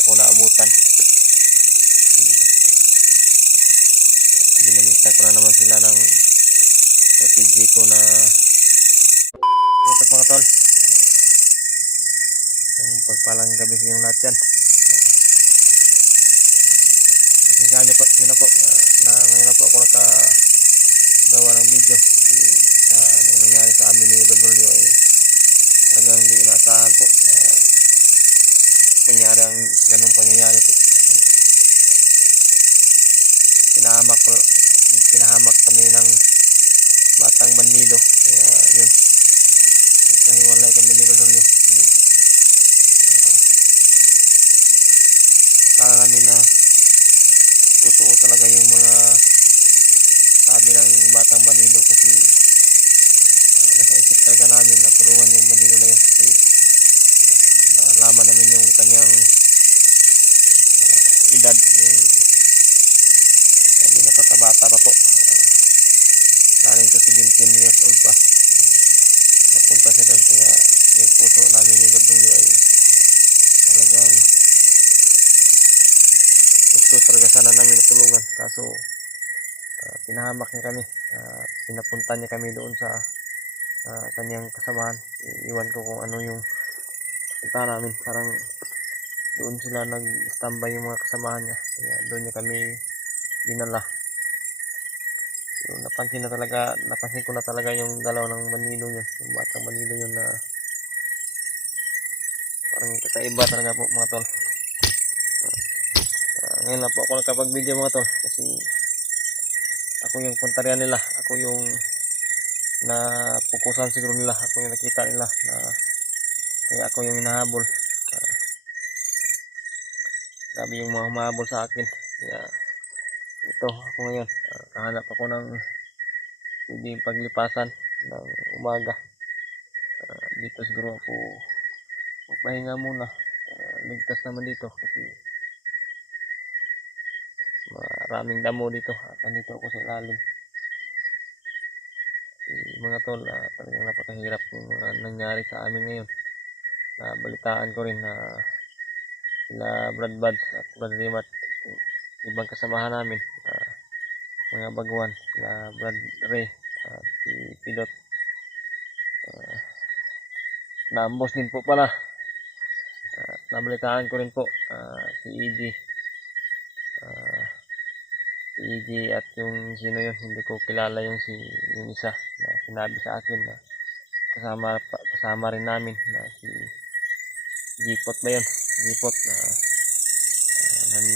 ako naabutan. Ginamitan ko na naman sila ng strategy ko na ito mga tol. Ang pagpalang gabi sa inyong lahat yan. Pasensyahan nyo na po na ngayon na po ako nakagawa ng video kasi sa anong nangyari sa amin ni Don Julio ay talagang hindi inaasahan po na nangyari ang ganung pangyayari po. Pinahamak kami ng batang bandido, kaya yun, nagkahiwalay kami ni Don Julio kasi akala namin na totoo talaga yung mga sabi ng batang bandido kasi nasa isip talaga namin na tulungan yung bandido na yun kasi nalaman namin yung kanyang edad, yung sabi napakabata pa po, galing to 17 years old pa. Napunta siya doon kaya yung puso namin ni Don Julio ay talagang gusto talaga sana namin natulungan kaso pinahamak niya kami, pinapunta niya kami doon sa kanyang kasamahan. Iwan ko kung ano yung punta namin, parang doon sila nag-standby yung mga kasamahan niya kaya doon niya kami dinala. So, napansin ko na talaga yung galaw ng Manilo yun, yung batang Manilo yun na parang kakaiba talaga po mga tol. Ngayon lang po ako nakapag-video mga tol kasi ako yung puntaryan nila, ako yung napukusan siguro nila, ako yung nakita nila na kaya ako yung hinahabol. Grabe yung mga humahabol sa akin kaya ito ako ngayon, kahanap ako ng pwedeng paglipasan ng umaga. Dito siguro ako magpahinga muna, ligtas naman dito kasi maraming damo dito at nandito ako sa ilalim. Mga tol, talagang napakahirap yung mga nangyari sa amin ngayon. Balitaan ko rin na sila Brad Buds at Brad Rimat, ibang kasamahan namin, mga baguhan, sila Brad Ray at si Pilot, naambos din po pala. Nabalitaan ko rin po si EG at yung sino yun, hindi ko kilala yung isa na sinabi sa akin na kasama rin namin na si Gipot ba yun, Gipot na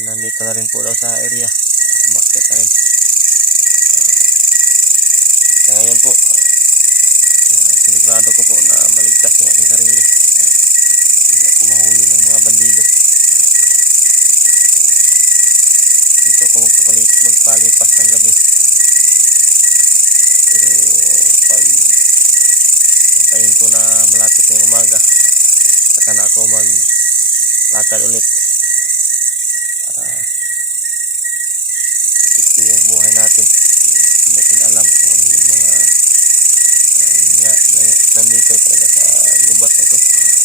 nandito na rin po daw sa area, umakyat na rin. Kaya ngayon po sinigurado ko po na maligtas yung aking sarili, hindi ako mahuli ng mga bandido. Dito ako magpalipas ng gabi, pero pag hintayin ko na malapit na yung umaga saka na ako maglakad ulit para ito yung buhay natin. Hindi natin alam kung ano yung mga nandito talaga sa gubat na ito,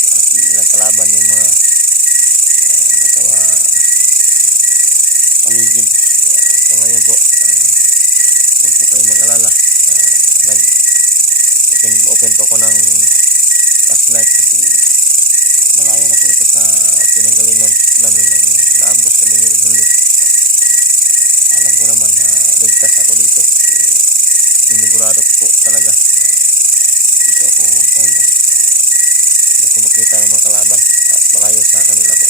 at ilang kalaban yung mga nakawa paligid. So ngayon po huwag po kayo mag-alala, open po ako ng flashlight kasi malayo na po ito sa pinanggalingan namin ng naambos kami ni Rodolfo. Alam ko naman na ligtas ako dito kasi sinigurado ko po talaga na dito ako pahinga, hindi ako makita ng mga kalaban at malayo sa kanila po.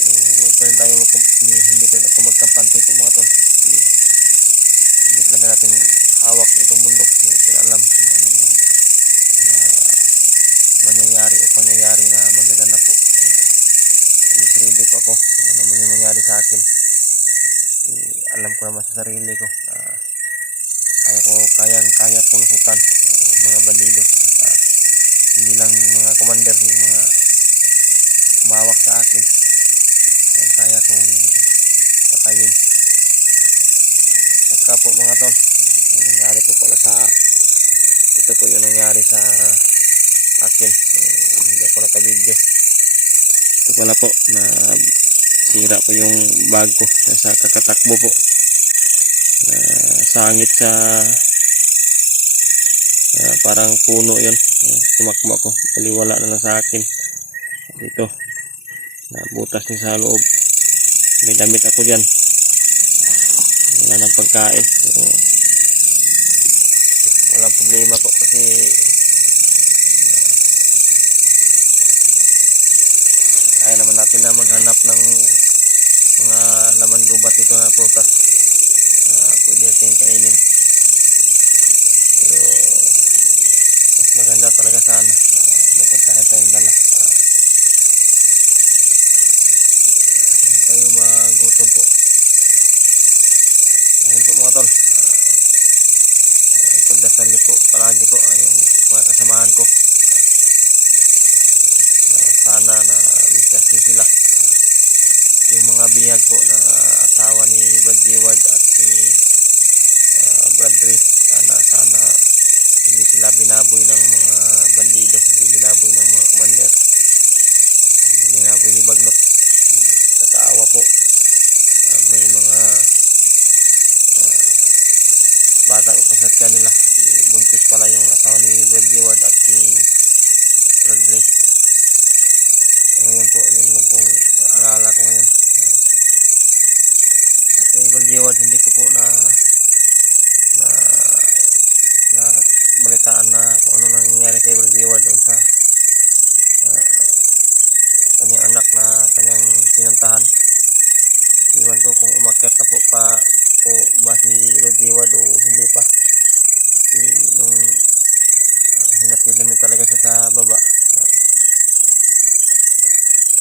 So huwag pa rin tayo hindi pa rin ako magkampante po mga tol kasi hindi talaga natin hawak itong bundok, hindi natin alam kung ano yung mga mangyayari o pangyayari na magaganap po. Kaya ready po ako kung ano man yung mangyari sa akin. Alam ko naman sa sarili ko na kaya kong lusutan mga bandido. Hindi lang mga commander, yung mga umawak sa akin, kaya kong patayin. Saka po mga tol, yung nangyari po pala ito po yung nangyari sa akin, hindi ako nakabidyo. Ito ito pala po na sira po yung bag ko sa kakatakbo po. Sangit sa parang puno yun. Tumakbo ako, baliwala na lang sa akin. Dito nabutas din sa loob, may damit ako dyan, wala nang pagkain, pero walang problema po kasi kaya naman natin na maghanap ng mga laman gubat dito na prutas pwede natin kainin. Pero mas maganda talaga sana may pagkain tayong dala para hindi tayo magutom po. Ayun po mga tol, ipagdasal niyo po palagi po yung mga kasamahan ko, sana na ligtas din sila. Yung mga bihag po na asawa ni Brad Ward at ni Bradley, sana hindi sila binaboy ng mga bandido, hindi binaboy ng mga commander, hindi binaboy ni Bagnot. Kakaawa po, may mga bata pa sa kanila kasi buntis pala yung asawa ni Brad Ward at ni Bradley. Ngayon po, yun lang pong naalala ko ngayon. Kay Brad Ward, hindi ko po na balitaan na kung ano nangyayari kay Brad Ward doon sa kanyang anak na kanyang pinuntahan. Iwan ko kung umakyat na po ba si Brad Ward o hindi pa. Nung hinatid namin talaga siya sa baba,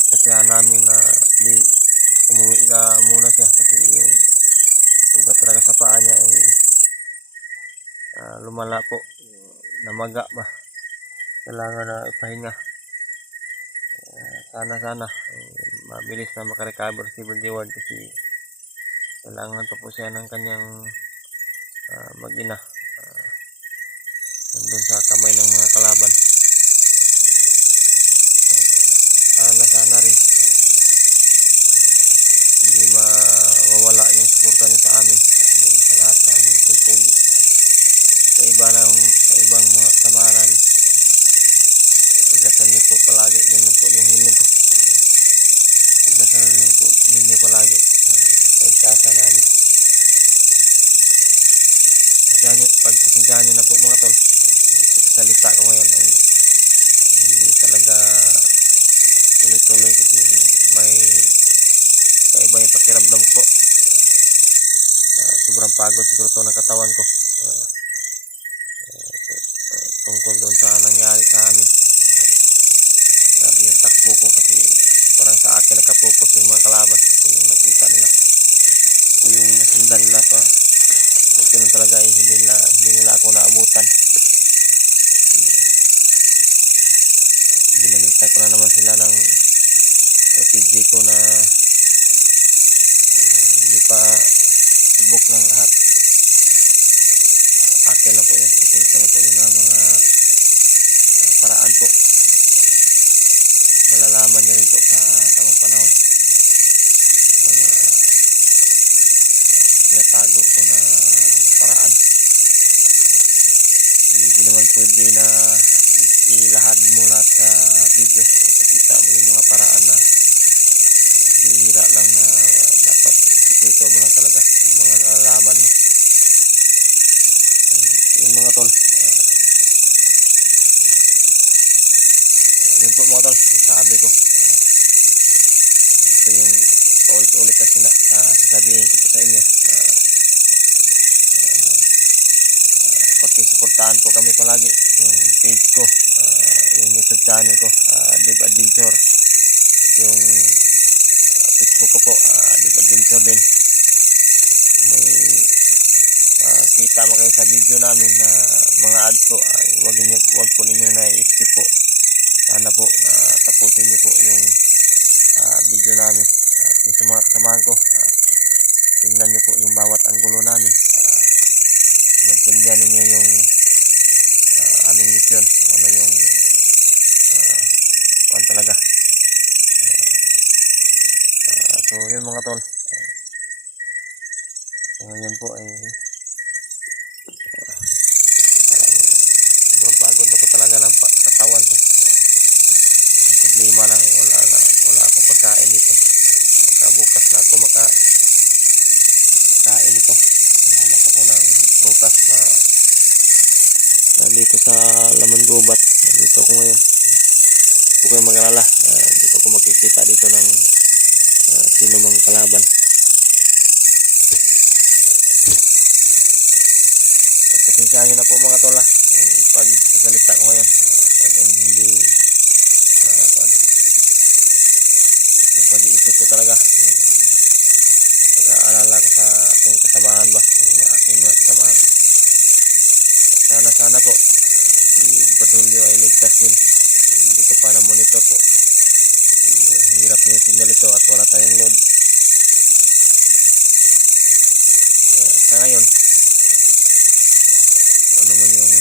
kasi namin na umuwi na muna siya kasi yung sugat talaga sa paa niya ay lumala po, namaga ba, kailangan na ipahinga. Sana mabilis na makarecover si Brad Ward kasi kailangan pa po siya ng kanyang mag-ina nandun sa kamay ng mga kalaban. Sana rin hindi mawawala yung suporta niya sa amin, sa lahat sa aming timpugi, sa ibang mga kasamahan namin. Pagdasal niyo po palagi, yun lang po yung hiling ko. Pagdasal niyo po ninyo palagi pagkasa namin. Pagkasindihan niyo na po mga tol, yung pagsasalita ko ngayon ay hindi talaga tuloy-tuloy kasi may kaiba yung pakiramdam ko po. Sobrang pagod siguro to ng katawan ko tungkol doon sa nangyari sa amin. Grabe yung takbo ko kasi parang sa akin nakapokus yung mga kalaban ko, yung nakita nila ko, yung nasundan nila pa. Buti na talaga hindi nila ako naabutan. Ginamitan ko na naman sila ng strategy ko na hindi pa subok ng lahat. Akin lang po yun, ito lang po yun na mga paraan po. Malalaman nyo rin po sa tamang panahon mga tinatago ko na paraan. Hindi naman pwede na ilahad mo lahat sa video, ipakita mo yung mga paraan na bihira lang na dapat sikreto mo lang talaga yung mga nalalaman mo. Yun mga tol, yun po mga tol, yung sabi ko, ito yung paulit-ulit na sasabihin ko po sa inyo na pakisuportahan po kami palagi yung page ko, yung YouTube channel ko, Dave Adventure, yung Facebook ko po, Dave Adventure din. May makita mo kayo sa video namin na mga ads po, wag po ninyo na i-skip po. Sana po na tapusin niyo po yung video namin. Yung sa mga kasamahan ko, tingnan niyo po yung bawat anggulo namin para maintindihan ninyo yung aming mission, kung ano yung kuwan talaga. So yun mga tol. So yun po ay sobrang pagod na po talaga ng katawan ko. Yung problema lang wala akong pagkain dito. Bukas na ako makakain ito. Hanap ako ng prutas na nandito sa laman gubat. Nandito ako ngayon. Huwag kayong mag-alala. Dito ako makikita dito ng sino mang kalaban. Pasensyahan nyo na po mga tola. Yung pagsasalita ko ngayon. Talagang hindi yung pag-iisip ko talaga. Yung pag-aalala ko sa aking kasamahan ba. Yung aking mga kasamahan. Sana po si Badulyo ay ligtas din. Hindi ko pa na-monitor po. Hirap na yung signal ito at wala tayong load. Sa ngayon, ano man yung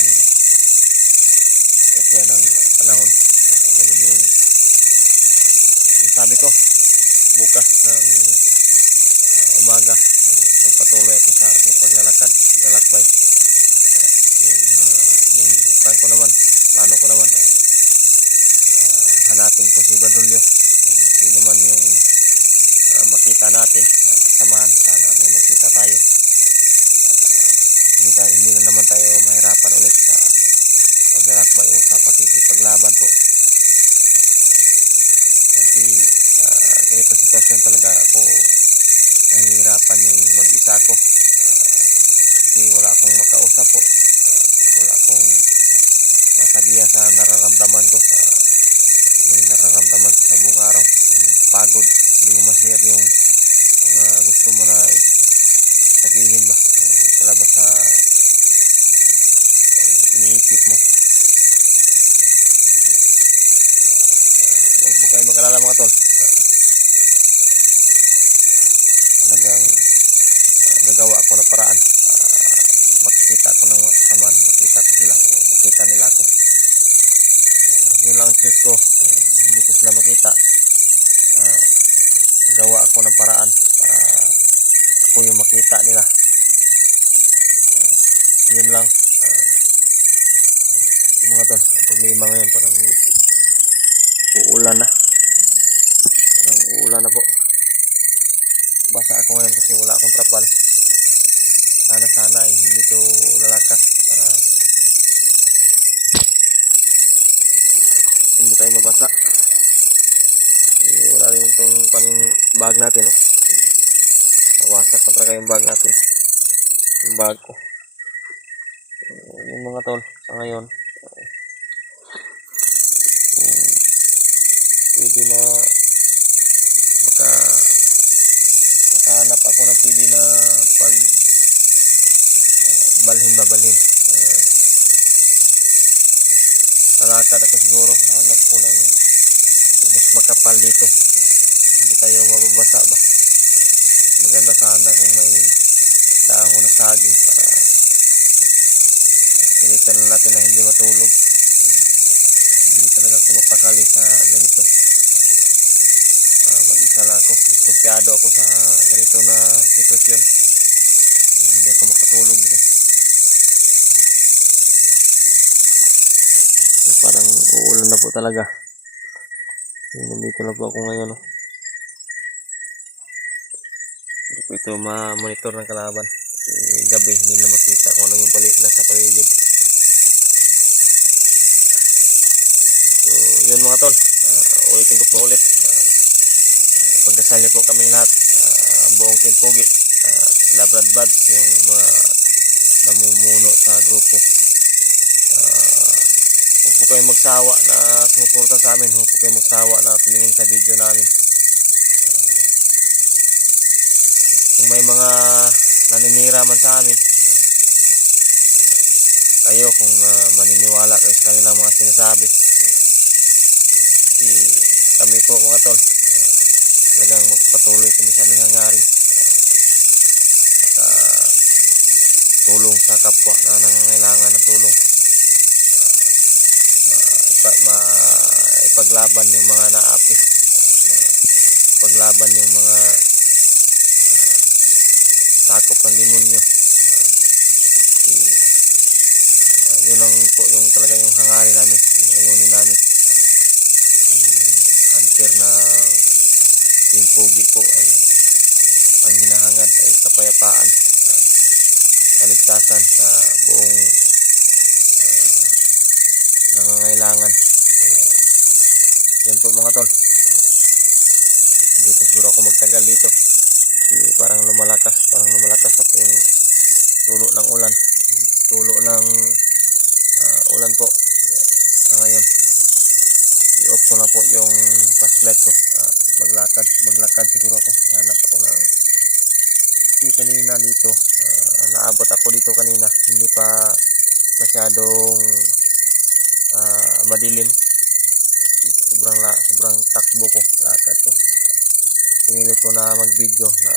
kaya ng panahon, ano man yung sabi ko, bukas ng umaga, pagpatuloy ako sa aking paglalakbay. Yung plan ko naman, plano ko naman ay hanapin ko si Badulyo. Kung sino man yung makita natin, kasamahan, sana may makita tayo. Hindi na naman tayo mahirapan ulit sa paglalakbay o sa pagkikipaglaban po. Kasi ganito sitwasyon talaga ako nahihirapan yung mag-isa ako. Kasi wala akong makausap po. Wala akong masabihan sa nararamdaman ko sa nararamdaman ko sa buong araw. Yung pagod, hindi mo ma-share yung mga gusto mo na sabihin ba. Palabas sa iniisip mo. Huwag po kayo mag-alala mga tol. Talagang gagawa ako ng paraan para makikita ko ng mga kasamaan, makita ko sila o makita nila ako. Yun lang ang choice ko. Hindi ko sila makita, gagawa ako ng paraan para ako yung makita nila. Yun lang. Yung mga tol, ang problema ngayon parang uulan na. Parang uulan na po. Basa ako ngayon kasi wala akong trapal. Sana ay hindi to lalakas para hindi tayo mabasa. Wala rin itong bag natin, no? Nawasak na talaga yung bag natin. Yung bag ko. Yung mga tol, sa ngayon, pwede na makahanap ako ng pwede na pag balhin. Lalakad ako siguro, hanap ko ng mas makapal dito. Hindi tayo mababasa ba. Mas maganda sana kung may dahon na saging para pilitan na natin na hindi matulog. Hindi talaga ako mapakali sa ganito. Mag-isa lang ako. Diskumpiyado ako sa ganito na sitwasyon. Hindi ako makatulog din. So, parang uulan na po talaga. Nandito na po ako ngayon. Hindi po ito ma-monitor ng kalaban. Kasi gabi hindi na makita kung ano yung nasa paligid. So yun mga tol, ulitin ko po ulit. Pagdasal niyo po kami lahat, buong Team Pogi, sila Brad Buds, yung mga namumuno sa grupo. Huwag po kayong magsawa na sumuporta sa amin. Huwag po kayong magsawa na tumingin sa video namin. Kung may mga naninira man sa amin, kayo kung maniniwala kayo sa kanilang mga sinasabi. Kasi kami po mga tol, talagang magpatuloy kami sa aming hangarin. Tulong sa kapwa na nangangailangan ng tulong. Ipaglaban yung mga naapi, paglaban yung mga sakop ng demonyo. Yun ang po yung talaga yung hangarin namin, yung layunin namin. Yung hunter na Team Pogi po ay ang hinahangad ay kapayapaan, kaligtasan sa buong nangangailangan. Kaya yun po mga tol, dito siguro ako magtagal dito. Parang lumalakas ako yung tulo ng ulan, tulo ng ulan po. Sa ngayon i-off ko na po yung flashlight ko. Maglakad siguro ako, hanap ako ng kanina dito. Naabot ako dito kanina, hindi pa masyadong madilim. Sobrang takbo ko, lakad ko. Pinilit ko na mag video na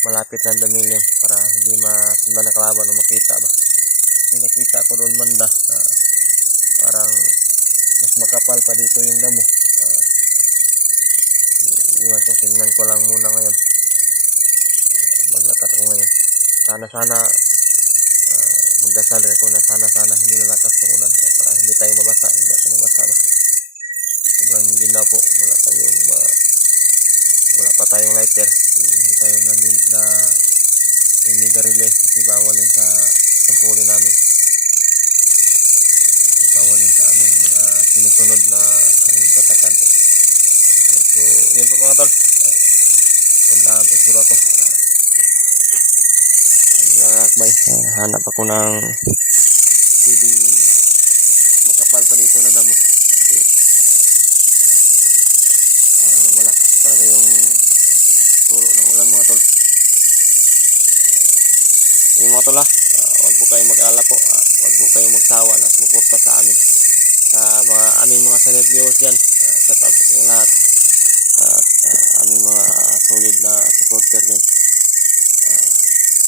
malapit na dumilim para hindi masundan na kalaban o makita ba. May nakita ko doon banda na parang mas makapal pa dito yung damo. Iwan ko, tingnan ko lang muna ngayon. Maglakad ako ngayon. Sana magdasal ako na sana hindi lalakas ng ulan para hindi tayo mabasa, hindi ako mabasa ba. Sobrang ginaw po, wala pa tayong lighter, hindi tayo na hinigarile kasi bawal yun sa tungkulin namin, bawal yun sa aming mga sinusunod na aming patakan po. So yun po mga tol, bandahan po siguro ako, lakbay, hanap ako ng pwedeng makapal pa dito na damo kasi parang malakas talaga yung tulo ng ulan mga tol. Yung mga tol huwag po kayong mag-alala po, huwag po kayong magsawa na sumuporta sa amin, sa mga aming mga silent viewers dyan. Shout out sa lahat at aming mga solid na supporter din.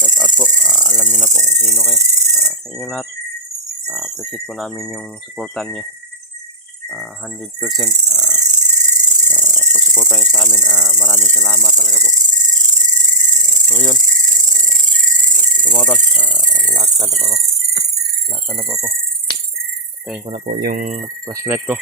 Shout out po, alam niyo na po kung sino kayo. Sa inyo lahat, appreciate po namin yung supportan niyo, 100% pagsuporta niyo sa amin. Maraming salamat talaga po. So yun, mga tol, lakad na po ako. Tayin ko na po yung flashlight ko.